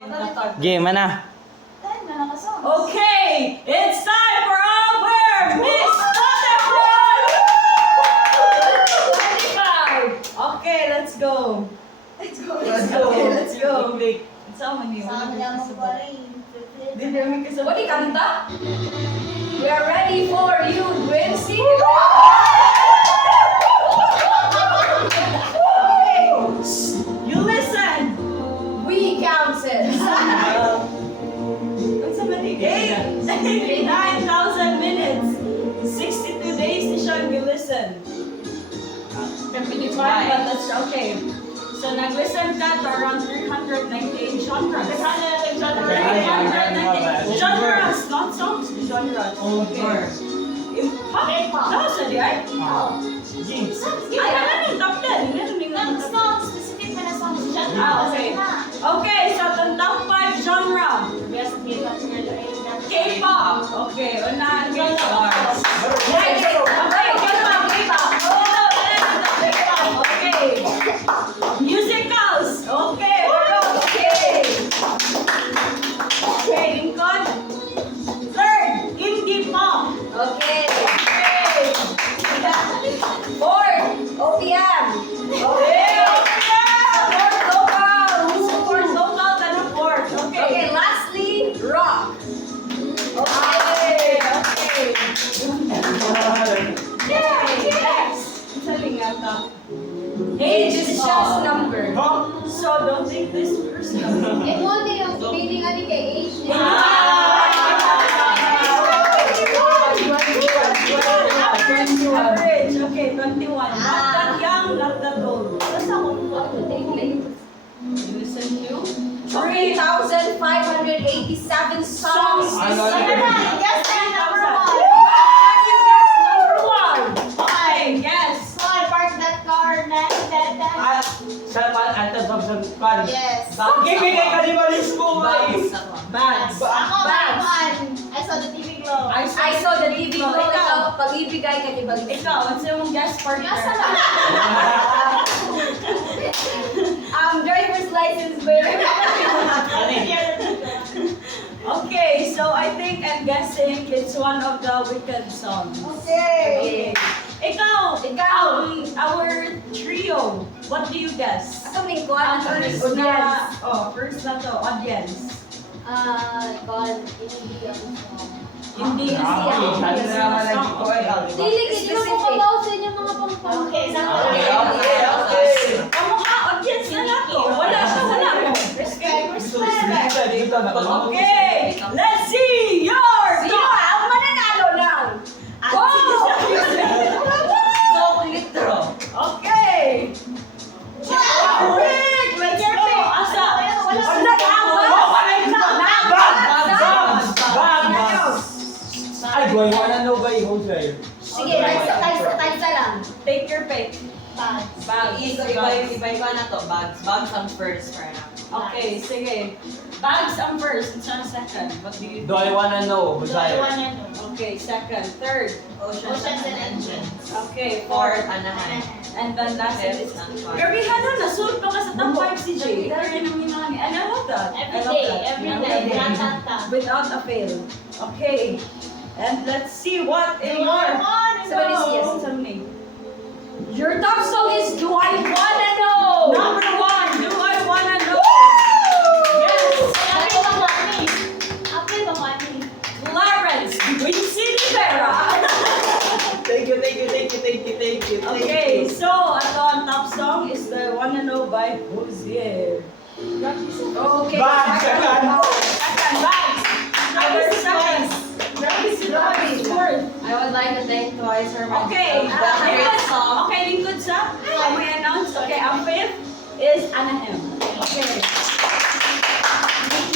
Game na. Okay, it's time for our Miss Butterfly! 25! Okay, let's go. Let's go. Sama niyo. What di kanta? We are ready for you, Quincy. You listen. We counted. 9,000 minutes. 62 days ni siya listen. But that's okay. So nag-listen ka to around 398 genres. 398 genres, not songs, genres. Okay. K-pop. No, sa di ay? Jinx. Ay, ano yung top 10? Okay. Okay, so the top 5 genre. K-pop. Okay, unahan K-pop. Okay, K-pop. Okay. Musicals. Okay, okay. Okay, Lincoln. Third, indie pop. Okay. Okay. Fourth, OPM. Okay. Fourth, local. Support local, tanong fourth. Okay. Okay, lastly, rock. Okay. Okay. Yay! Next. Sabi nga ta. Age is just number. So don't take this personal. Eh, mo din yung meaning ani kay age. Average. Okay, 21. Not that young, not that old. Basta kung listen to. 3,587 songs. Yes, number one. You guess number one. Okay, yes. Someone park that car next that. Yes. Bags. Ako, that one. I saw the TV glow. I saw the TV Ikaw, ko. ikaw. Ikaw, pag-ibigay ka ni Bagay. Ikaw, what's yung guest partner? Driver's license bearer. Okay, so I think I'm guessing it's one of the Wicked songs. Okay. Ikaw, our trio, what do you guess? Ako may kuha Ang ng first na, first na to, audience. God, hindi ako song. Hindi Ah, Dili, hindi mo kabaw sa inyo mga pangpang. Okay, Kamukha, audience na lang to. Wala siya, wala mo. Respect. Okay, let's see your Sino ang mananalo ng Okay. Quick, let's go. Asa? Sige, tayo lang. Take your pick. Bags. Iba na to, bags. Bags ang first for now. Okay, sige. Bags ang first, it's ang second. What do you Do I wanna know? Okay, second. Third. Oceans and engines. Okay, Fourth, fourth. anahan. And then last is... Fifth, and fourth. Grabe ka na, nasulot ka sa top 5 si Jay. Pero yun ang minahani. And I love that. Every day. Ratata. Without a fail. Okay. And let's see what in your... Somebody see us. Somebody. Your top song is Do I Wanna Know? Number 1, do I wanna know? Yes! Clarence, Quincy Rivera. Thank you. Okay, so ito ang top song is the Wanna Know by Hozier. Okay. Second, Bags. Number 2. Fourth. I would like to thank Twice for my Okay, great song. okay, lingkod sa. I may announce. Okay, ang fifth is Anaheim. Okay.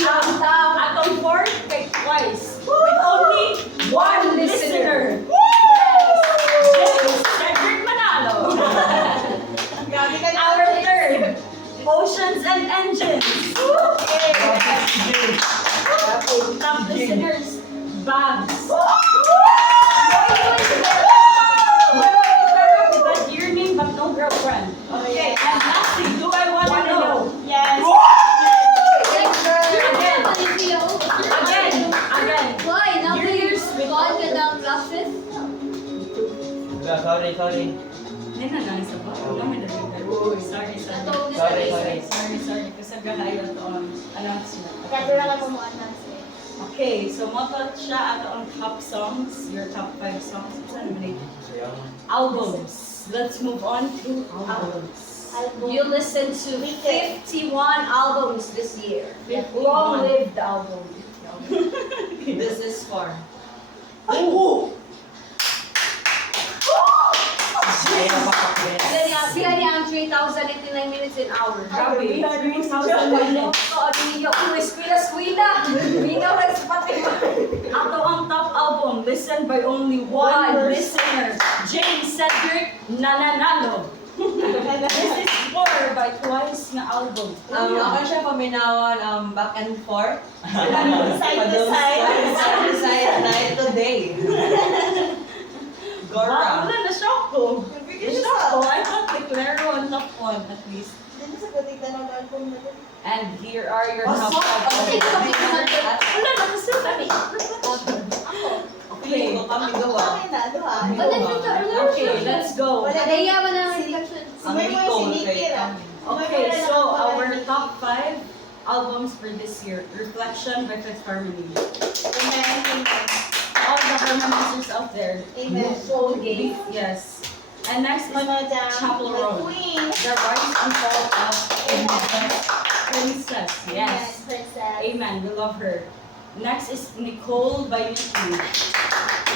Atong fourth, kay Twice. With only one listener. Cedric Manalo. Our third, Oceans and Engines. Okay. Top listeners, Bags. Because yearning but no girlfriend. Okay, and lastly, do I wanna know? Yes. Thank you. sorry. Nena lang sa ba? Kami na rin. Sorry. Sorry. Kasi gahayo to ang announcement. Kaya lang mo mo announce eh. Okay, so moto siya ato ang top songs, your top 5 songs. Saan naman albums. Let's move on to albums. You listened to 51 albums this year. Long-lived album. This is for. Sila niya ang 3,089 minutes an hour. Grabe. 3,000 So, abi niyo, skwila. Minaw lang sa pati. Ato ang top album, listened by only one listener, James Cedric Nananalo. This is 4 by Twice nga album. Ako siya paminawan back and forth. Side to side. Side to side, night to day. Go Wow, around. wala na shock ko. Na-shock ko. I thought Declaro on top 1 at least. And here are your top 5 albums. Wala na kasi kami. Okay. Kami gawa. Okay, let's go. Kaya mo na ang reflection. Okay, so our top 5 albums for this year. Reflection by Fifth Harmony. All the harmonizers out there. Soul game. Yes. And next is Chapel Road. The Rise and Fall of Princess. Yes. Amen. We love her. Next is Nicole by Nikki.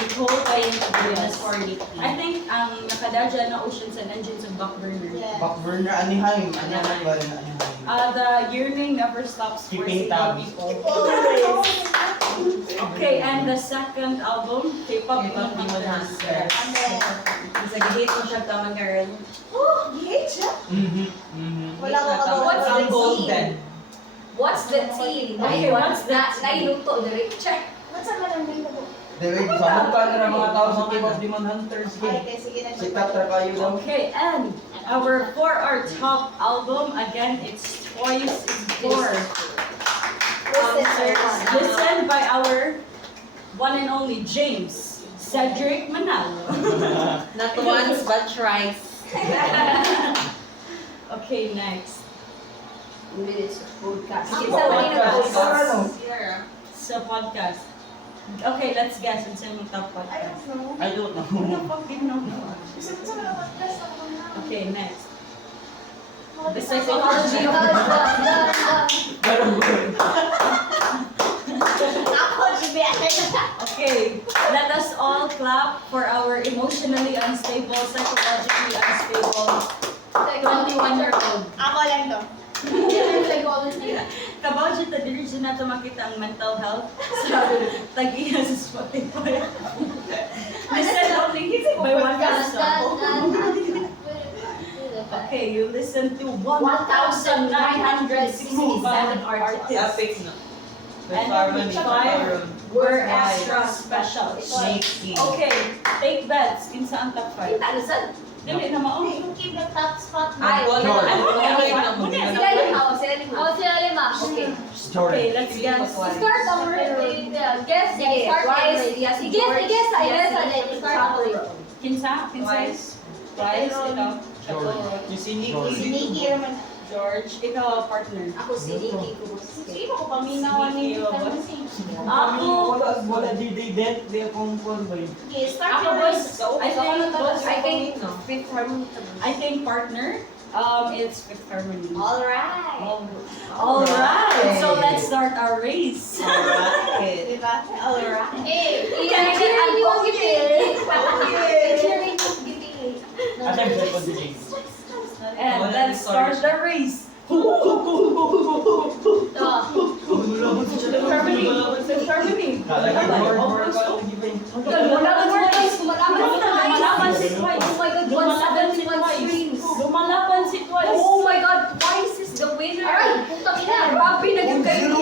Nicole by Nikki. Yes, for Nikki. I think ang nakadadya na Oceans and Engines of Backburner. Backburner, Aniheim. The yearning never stops for Keeping single tabs. people. Okay, and the second album, K-pop K-pop Demon Hunters. Kasi hate mo siya tama girl. Wala ko ka What's the golden. What's the tea? Okay, what's that? Nailuto, direct check. Direk, sabog ka na ng mga tao sa K-pop Demon Hunters. Sikat ra kayo daw. Okay, and for our top album, again, it's Twice is 4. Listened by our one and only James Cedric Manalo. Not once but twice. Okay, next. Minutes of podcast. Sige, Isa lang yung podcast. podcast. So, podcast. Okay, let's guess and say yung top podcast. I don't know. Who the fuck did know? Okay, next. The psychology of Okay, let us all clap for our emotionally unstable, psychologically unstable 21-year-old. Ako lang to. Kabudget na dili siya nato makita ang mental health sa tag-iya sa Spotify. Listen only by one person. Okay, you listen to 1,967 artists. Epic no. And which 5 were extra special. Nikki. Okay, take bets. Kinsa ang top 5? Dili na mao. Keep the top spot. Ay, Sila lima. Okay. Okay, let's guess. Start our guess. Sige, twice. Guess. Kinsa? Twice. Twice. Ikaw. You see Siniki naman. George. Ikaw, partner. Ako si Nikki. Sino ko paminawan ni Ako. Wala di akong phone boy. Okay, start Ako, your boys. I think Fifth Harmony. I think partner. It's Fifth Harmony. Alright. Alright, so let's start our race. Alright. Diba? Alright. Eh, cheering yung gipil. Cheering yung gipil. Asa yung second DJ? And let's start the race. Fifth Harmony. Lumalaban si Twice. Oh my God, 171 streams. Lumalaban si Twice. Oh my God, Twice is the winner. Ay, putang ina. Grabe na yung kayo.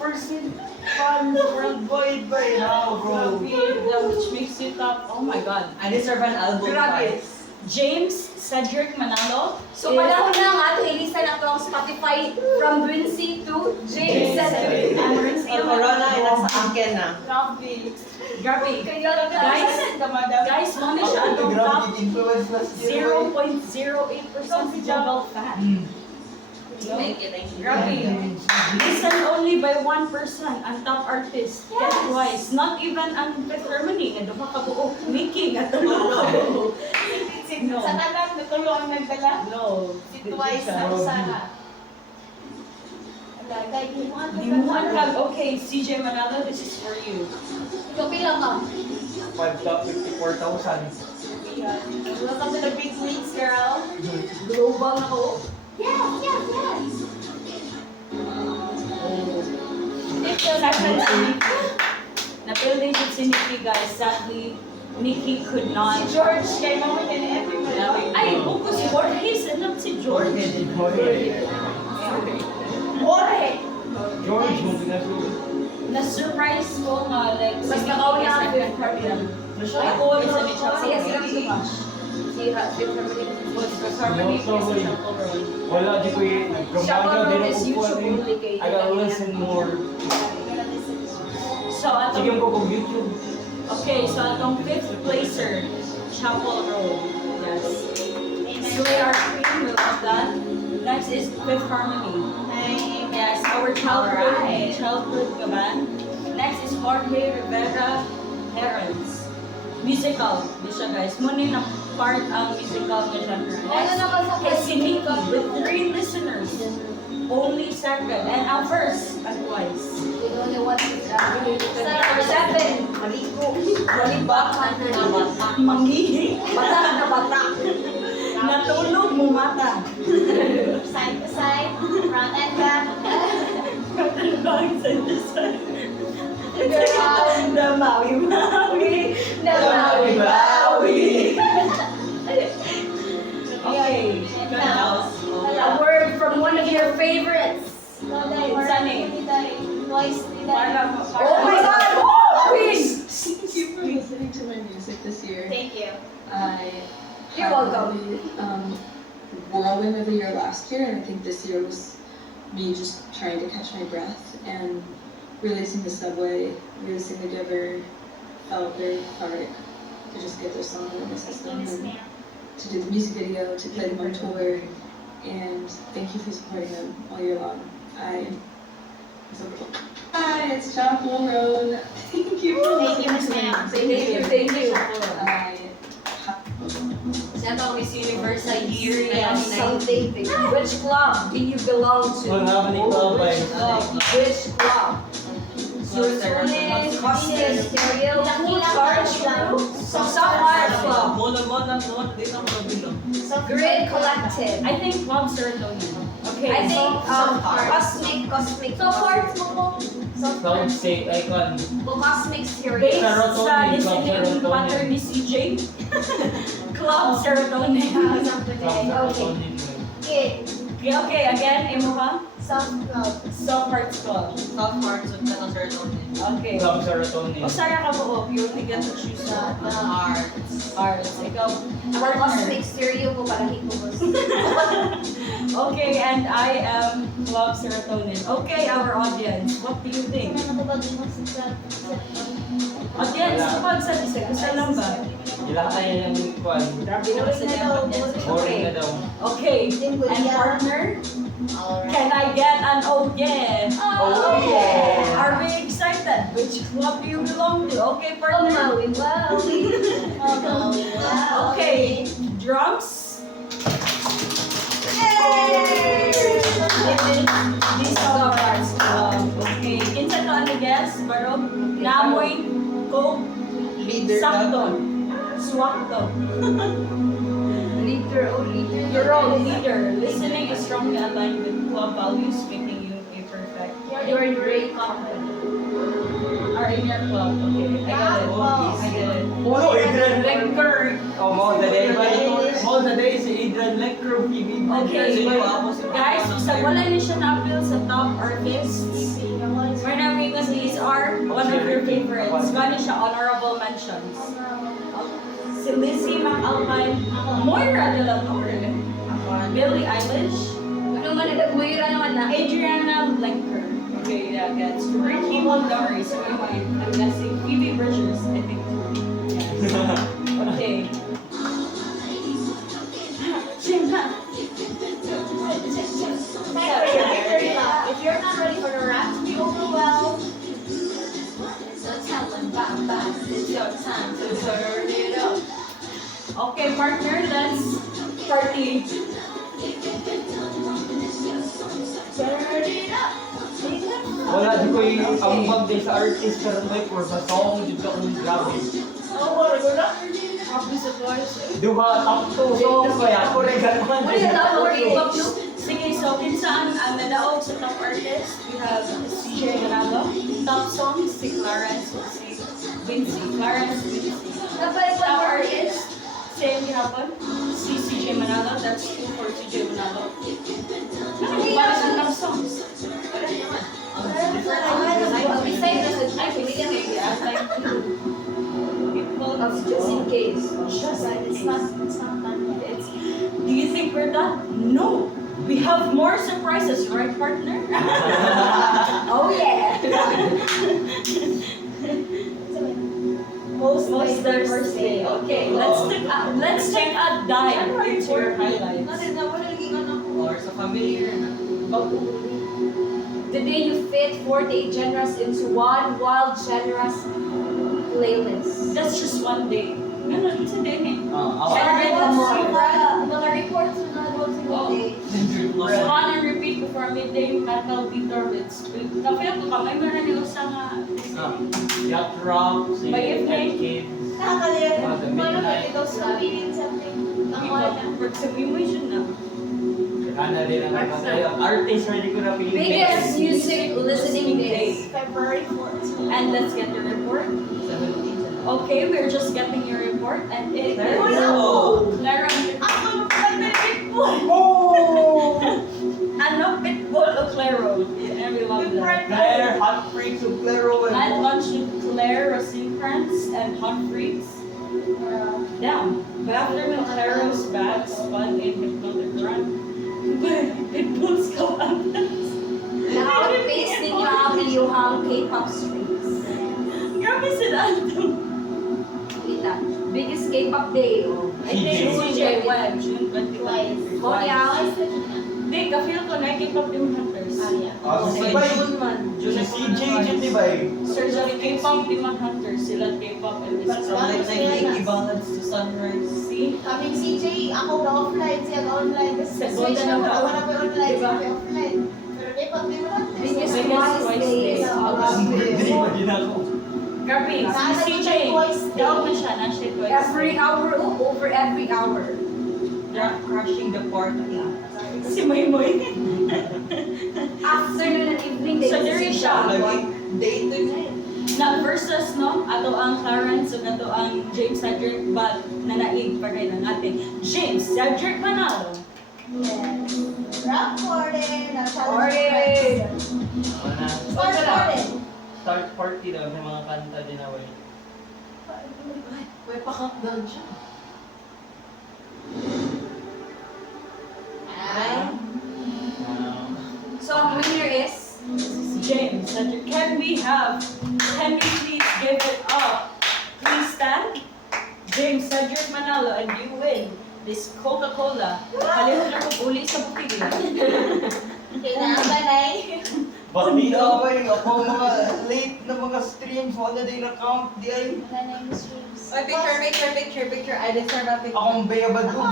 0% fans worldwide by now, bro. Which makes it up. Oh my God. I deserve an album Grabe. twice. James Cedric Manalo. So, panahon na nga ito, ilista na ito ang Spotify from Dwincy to James Cedric. And Rincy Ang corona ay nasa akin na. Grabe. Grabe. Guys, guys, ano siya atong top Grabe, influence last year. 0.08% global fat. Thank you, thank you. Grabe. Listened only by 1% ang top artist. Get twice. Not even ang Fifth Harmony. Nga duha ka buo. Mickey nga tulo ka buo. No. Sa tanan, natulo ang nagdala. No. Si Twice ang Sarah. Limuan ka. Okay, CJ Manalo, this is for you. Ikaw pila ka? 54,000. Welcome to the big leagues, girl. Global na ko? Yes. Second si Nikki. Napil din siya si Nikki, guys. Sadly, Nikki could not. Si George, kay Mama and everybody. Ay, buko si Jorge, not si George. George, mo pinasulo. Na-surprise ko nga, like, si Basta Nikki ka is na second Fifth party. Harmony. Ay, ko, isa ni siya. Sige, sige. Si Fifth Harmony. Fifth Harmony, isa siya cover. Wala, di ko yung nagkabano, di na is upuan YouTube eh. only kay I gotta listen more. So, Sige atong, ko kung YouTube. okay, so atong fifth placer, Chapel Road. Yes. Slay Our Queen, we love that. Next is Fifth Harmony. Yes, our childhood band. Next is Jorge Rivera Herons. Musical, di siya guys. Muna na part ang musical na genre. Next is si Nikki with 3 listeners. Only second. And ang first, at Twice. The only one is number 7. Maligo. Malibak na Mangihi. bata na bata. Natulog mo mata. Side to side, front and back. Damawi-mawi. Bawi. Okay. A word from one of your favorites. Oh my God! Please. Thank you for listening to my music this year. Thank you. You're welcome. Whirlwind of the year last year, and I think this year was me just trying to catch my breath and releasing the subway, releasing the giver. Felt very cathartic to just get this song out of my system and to do the music video, to play them on tour, and thank you for supporting them all year long. Hi, it's Chapel Road. Thank you for Thank you, Miss Ma'am. Thank you. Saan Miss Universe sa year Something. Which club do you belong to? Wala ni Babay. Which club? Serotonin, Cosmic Stereo, Who Charge You? Some Art Club, Grid Collective. I think Club Serotonin. Okay. I think so Cosmic. So far, Sound state icon. Cosmic Stereo. based Serotonin, sa Club listening Serotonin. pattern ni CJ, Club Serotonin. Okay, again, imo ka? Soft Hearts Club. Soft parts of the serotonin. Okay. Club Serotonin. O saya ka mo, you only get to choose sa Hearts. arts. Ikaw, Our partner. Cosmic Stereo ko para hito ko. Okay, and I am Club Serotonin. Okay, our audience, what do you think? Audience, kapag sa isa, gusto lang ba? Ilang tayo yung kwan. Grabe naman sa audience. Boring na daw. Okay, and partner? Can I get an oh yeah? Oh, yeah. Are we excited? Which club do you belong to? Okay, partner? Okay, drums? These are our okay, kinsa to ang guess? Barog? Namoy ko Leader sakto. Swakto. Leader. You're all leader. Listening is strongly aligned with club values, making you a perfect. You're in great company. Are in your club. Okay, I get it. I get it. Oh, Adrian Lecter. Oh, mo the day si Adrian Lecter PBB. Okay, guys, sa wala niyo siya na-appeal sa top artists, we're naming nga these are one of your favorites. Gani siya honorable mentions. Si Lizzie McAlpine, Moira de la Torre, Billie Eilish, Ano man nagagmuyra naman na? Adriana Lenker, Okay, yeah, that's Ricky Montgomery. So I'm guessing Phoebe Bridgers, I think. Yes. Okay. If you're not ready for the rap to be overwhelmed, so tell them, bam, bam, it's your time to turn it up. Okay, partner, let's party. Turn it up. Wala di ko yung ambag din sa artist pero may for sa song dito kung grabe. Happy sa voice. Duha top 2 songs kaya ako rin gano'n. Sige, so kinsaan ang nadaog sa top artist, we have CJ Manalo. Top songs, si Clarence, si Vinci. Clarence, Vinci. Top artist, same gihapon, si CJ Manalo. That's 2 for CJ Manalo. Para sa top songs. Just in case. It's not fun. Do you think we're done? No. We have more surprises, right, partner? Oh yeah. Most Thursday. Okay, let's take a dive into your highlights. Or sa familiar na. The day you fit 48 genres into one wild genres playlist. That's just one day. Ganun sa din eh. Mga reports na nag-vote So on and repeat before midday metal bitter with split. Kaya ko kamay mo na nila sa nga. Yacht Rock, si Bayit na Ed eh. Kids. Nakakaliyan. The Paano Midnight. ito sa something? Ang wala. Sabi mo yun na. Ana din ang nagpatay. Artist ready ko na piliin. Biggest music listening days. February 14. And let's get the report. 17. Okay, we're just getting your report and it is Claro. Claro. Ako pitbull. Oh! Ano? Pitbull o Claro? And we love that. Claire, Hot Freaks of Claire Owen. At lunch with Claire, Rosencrantz, and Hot Freaks. Damn. But after when Claro's bag spun in Hypnotic Run, Pitbull's kawantas. Na-outpace ninyo ang iyuhang K-pop streams. Grabe sila ito. Kita. Biggest K-pop day. Oh. I think CJ went June 25. Konya. Hindi, ka-feel ko na K-pop yung Hunters. Si June man. Si CJ dyan, di ba eh? Sir, sa K-pop Demon Hunters, sila K-pop and this is From like 1980 ballads to sunrise. See? Kaming CJ, ako na offline, siya na online. Kasi Sa switch Golden na mo, Hour. ako na po online, Diba? siya na offline. Pero di pag di mo lang. Biggest Biggest twice twice days. days. Hindi pa din ako. Grabe, si CJ, daw na siya, na siya twice. Every hour, over every hour. Crushing the party. Si Moy. Afternoon and evening, they So, there is siya. Lagi, day to night. Na versus no, ato ang Clarence ug ato ang James Cedric but nanaig pa kay ng ating James Cedric Manalo. Yes. Rock Gordon, Gordon. Wala. Start Gordon. Start party daw, may mga kanta din ako eh. May pakakdan siya. So, ang winner is James Cedric. Can we please give it up? Please stand. James Cedric Manalo and you win this Coca-Cola. Halihon na ko uli sa bukid. Kinabanay. Ba't di na ako eh, ako mga late na mga streams, wala din na count di ay. Nanay mo streams. Oy, picture. I deserve a picture. Akong bayabad ko,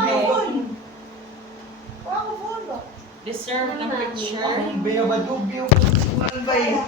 Wow, phone ba? Deserve ng picture. Akong bayabad ko, man ba eh.